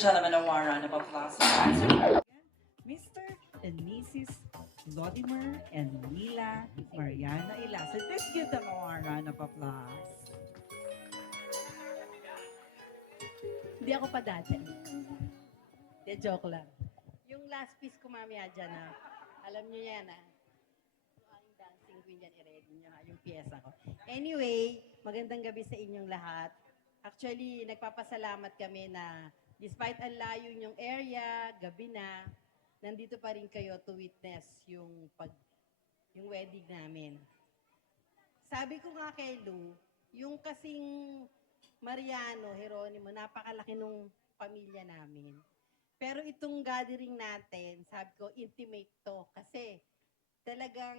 and gentlemen, a warm round of applause. Mr. and Mrs. Vladimir and Mila Mariana Ilasan. Let's give them a warm round of applause. Hindi ako pa dati. De joke lang. Yung last piece ko mamaya dyan alam nyo yan yung aking dancing queen dyan, i-ready nyo yung pyesa ko. Anyway, magandang gabi sa inyong lahat. Actually, nagpapasalamat kami na despite ang layo yung area, gabi na, nandito pa rin kayo to witness yung wedding namin. Sabi ko nga kay Lou, yung kasing Mariano, Jeronimo, napakalaki nung pamilya namin. Pero itong gathering natin, sabi ko, intimate to. Kasi talagang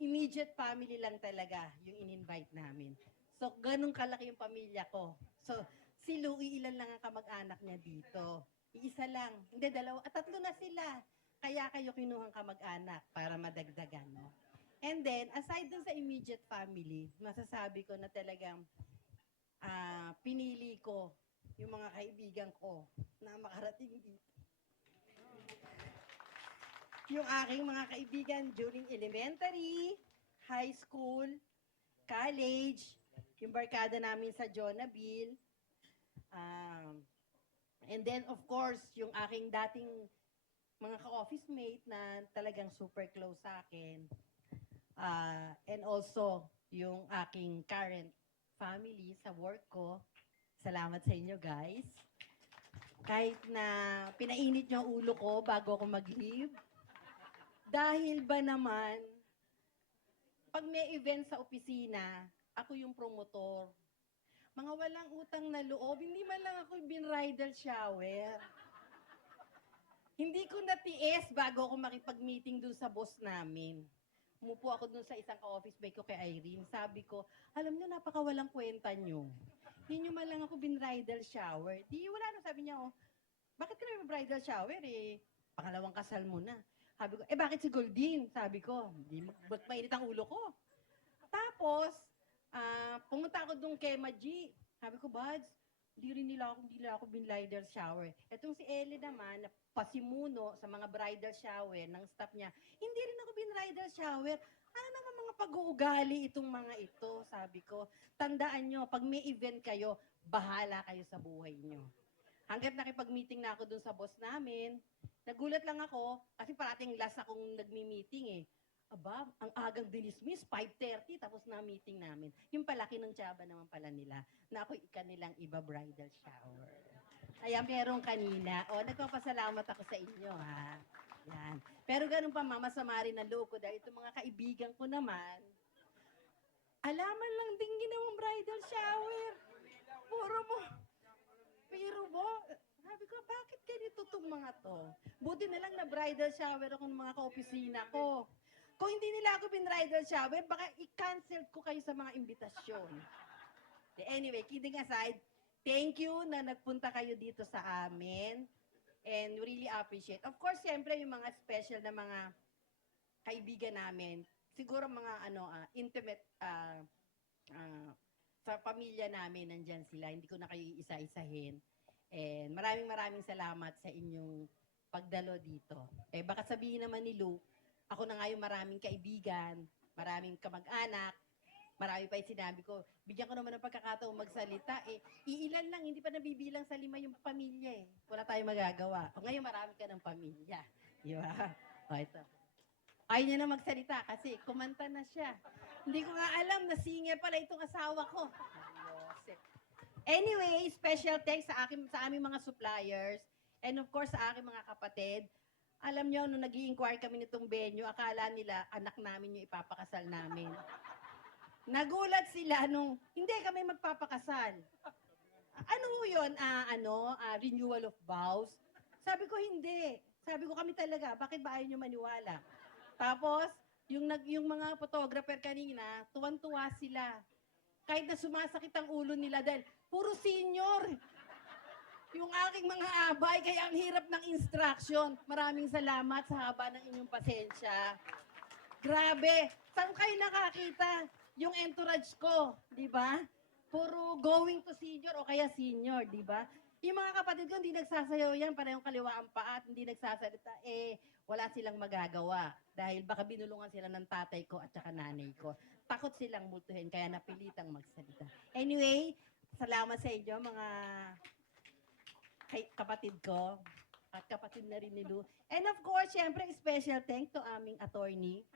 immediate family lang talaga yung in-invite namin. So, ganun kalaki yung pamilya ko. So, si Louie, ilan lang ang kamag-anak niya dito. Iisa lang. Hindi, dalawa. Tatlo na sila. Kaya kayo kinuhang kamag-anak para madagdagan, no? And then, aside dun sa immediate family, masasabi ko na talagang pinili ko yung mga kaibigan ko na makarating dito. Yung aking mga kaibigan during elementary, high school, college, yung barkada namin sa Jonaville, and then of course, yung aking dating mga ka-office mate na talagang super close sa akin, and also yung aking current family sa work ko. Salamat sa inyo, guys. Kahit na pinainit niyo ang ulo ko bago ako mag-leave. Dahil ba naman, pag may event sa opisina, ako yung promotor. Mga walang utang na loob, hindi man lang ako bin-bridal shower. Hindi ko natiis bago ako makipag-meeting dun sa boss namin. Umupo ako dun sa isang ka-office mate ko kay Irene. Sabi ko, alam niyo, napakawalang kwenta niyo. Hindi nyo man lang ako bin-bridal shower. Di, wala na. Sabi niya, bakit ka naman bridal shower eh? Pangalawang kasal mo na. Sabi ko, bakit si Goldine? Sabi ko, ba't mainit ang ulo ko? Tapos, pumunta ako doon kay Maji. Sabi ko, Buds, hindi nila ako bin-bridal shower. Etong si Ellie naman, na pasimuno sa mga bridal shower ng staff niya, hindi rin ako bin-bridal shower. Ano naman mga pag-uugali itong mga ito, sabi ko. Tandaan nyo, pag may event kayo, bahala kayo sa buhay nyo. Hanggat nakipag-meeting na ako dun sa boss namin, nagulat lang ako, kasi parating last akong nagmi-meeting eh. Aba, ang agang dinismiss, 5:30, tapos na meeting namin. Yung palaki ng tsaba naman pala nila, na ako ikanilang iba bridal shower. Kaya meron kanina. Nagpapasalamat ako sa inyo, ha. Yan. Pero ganun pa, masama rin ang loob ko dahil itong mga kaibigan ko naman, alaman lang din ginawang bridal shower. Pero sabi ko, bakit ganito itong mga to? Buti na lang na bridal shower ako ng mga kaopisina ko. Kung hindi nila ako bin-bridal shower, baka i-cancel ko kayo sa mga imbitasyon. Anyway, kidding aside, thank you na nagpunta kayo dito sa amin. And really appreciate. Of course, siyempre, yung mga special na mga kaibigan namin, siguro mga intimate sa pamilya namin, nandyan sila. Hindi ko na kayo isa-isahin. And maraming salamat sa inyong pagdalo dito. Baka sabihin naman ni Lou, ako na nga yung maraming kaibigan, maraming kamag-anak, marami pa yung sinabi ko, bigyan ko naman ng pagkakataong magsalita. Iilan lang, hindi pa nabibilang sa 5 yung pamilya eh. Wala tayong magagawa. Ngayon marami ka ng pamilya. Di ba? Ito. Ayaw niya na magsalita kasi kumanta na siya. Hindi ko nga alam na singer pala itong asawa ko. Anyway, special thanks sa aming mga suppliers and of course sa aking mga kapatid. Alam niyo, nung nag-i-inquire kami nitong venue, akala nila anak namin yung ipapakasal namin. Nagulat sila nung hindi kami magpapakasal. Ano yun? Renewal of vows? Sabi ko, hindi. Sabi ko, kami talaga. Bakit ba ayaw nyo maniwala? Tapos, yung mga photographer kanina, tuwan-tuwa sila. Kahit na sumasakit ang ulo nila dahil puro senior. Yung aking mga abay, kaya ang hirap ng instruction. Maraming salamat sa haba ng inyong pasensya. Grabe. Saan kayo nakakita? Yung entourage ko, di ba? puro going to senior o kaya senior, di ba? Yung mga kapatid ko, hindi nagsasayaw yan, parehong kaliwa ang paa at hindi nagsasalita, wala silang magagawa. Dahil baka binulungan sila ng tatay ko at saka nanay ko. Takot silang multuhin, kaya napilitang magsalita. Anyway, salamat sa inyo, mga kapatid ko at kapatid na rin ni Lou. And of course, syempre, special thanks to aming attorney,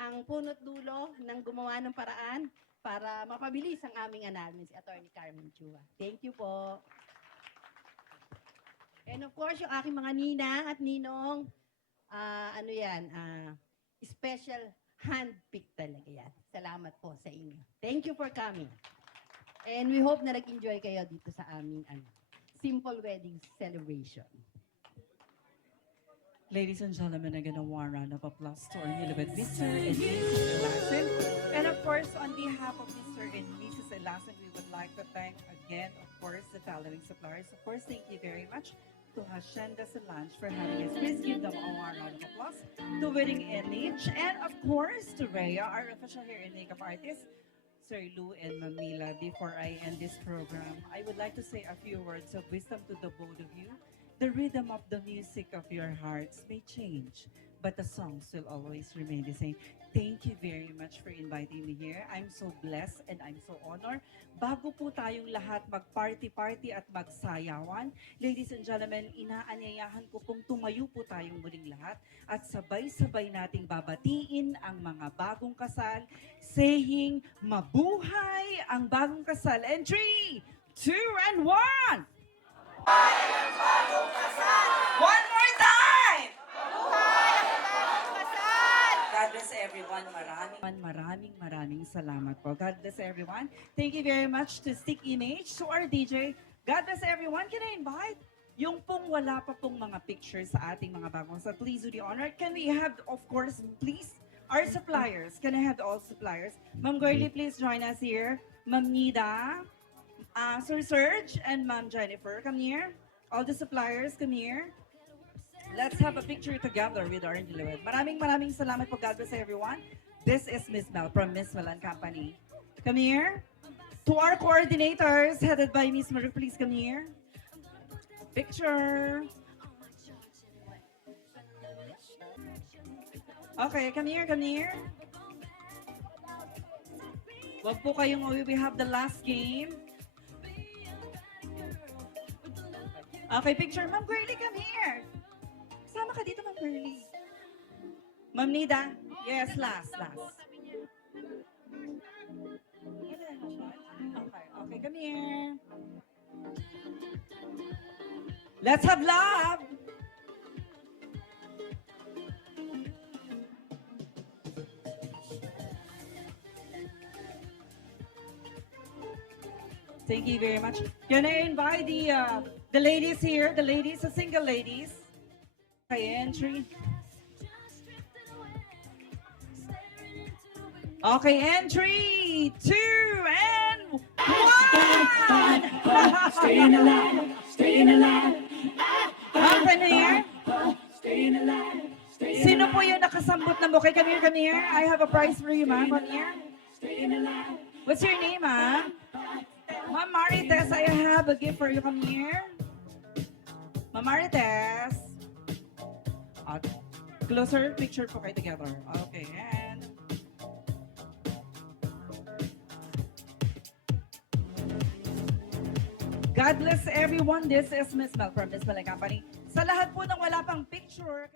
ang punot dulo ng gumawa ng paraan para mapabilis ang aming annulment, si Attorney Carmen Chua. Thank you po. And of course, yung aking mga ninang at ninong, special handpick talaga yan. Salamat po sa inyo. Thank you for coming. And we hope na nag-enjoy kayo dito sa aming simple wedding celebration. Ladies and gentlemen, again, a warm round of applause to our newlywed Mr. and Mrs. Elasin. And of course, on behalf of Mr. and Mrs. Elasin, we would like to thank again, of course, the following suppliers. Of course, thank you very much to Hacienda Solange for having us. Please give them a warm round of applause. To Wedding NH, and of course, to Rhea, our official hair and makeup artist, Sir Lou and Mamila. Before I end this program, I would like to say a few words of wisdom to the both of you. The rhythm of the music of your hearts may change, but the songs will always remain the same. Thank you very much for inviting me here. I'm so blessed and I'm so honored. Bago po tayong lahat mag-party-party at magsayawan, ladies and gentlemen, inaanyayahan ko pong tumayo po tayong muling lahat at sabay-sabay nating babatiin ang mga bagong kasal, saying, mabuhay ang bagong kasal. And 3, 2, and 1! One more time! God bless everyone. Maraming salamat po. God bless everyone. Thank you very much to Stick Image, to our DJ. God bless everyone. Can I invite yung pong wala pa pong mga pictures sa ating mga bagong sa please do the honor. Can we have, of course, please, our suppliers. Can I have all suppliers? Ma'am Girlie, please join us here. Ma'am Nida, Sir Serge, and Ma'am Jennifer, come here. All the suppliers, come here. Let's have a picture together with our newlywed. Maraming salamat po. God bless everyone. This is Miss Mel from Miss Mel and Company. Come here. To our coordinators, headed by Miss Marie, please come here. Picture. Okay, come here, come here. Wag po kayong uwi. We have the last game. Okay, picture. Ma'am Girlie, come here. Sama ka dito, Ma'am Girlie. Ma'am Nida. Yes, last. Okay, come here. Let's have love. Thank you very much. Can I invite the ladies here, the single ladies? Okay, entry. Okay, entry, 2, and 1! Staying alive, staying alive. Open here. Staying alive, staying Sino po yung nakasambot na bouquet? Come here. I have a prize for you, ma'am. Come here. staying alive. What's your name, ma'am? Ma'am Marites, I have a gift for you. Come here. Ma'am Marites. Closer picture po kayo together. Okay, and... God bless everyone. This is Miss Mel from Miss Mel and Company. Sa lahat po ng wala pang picture...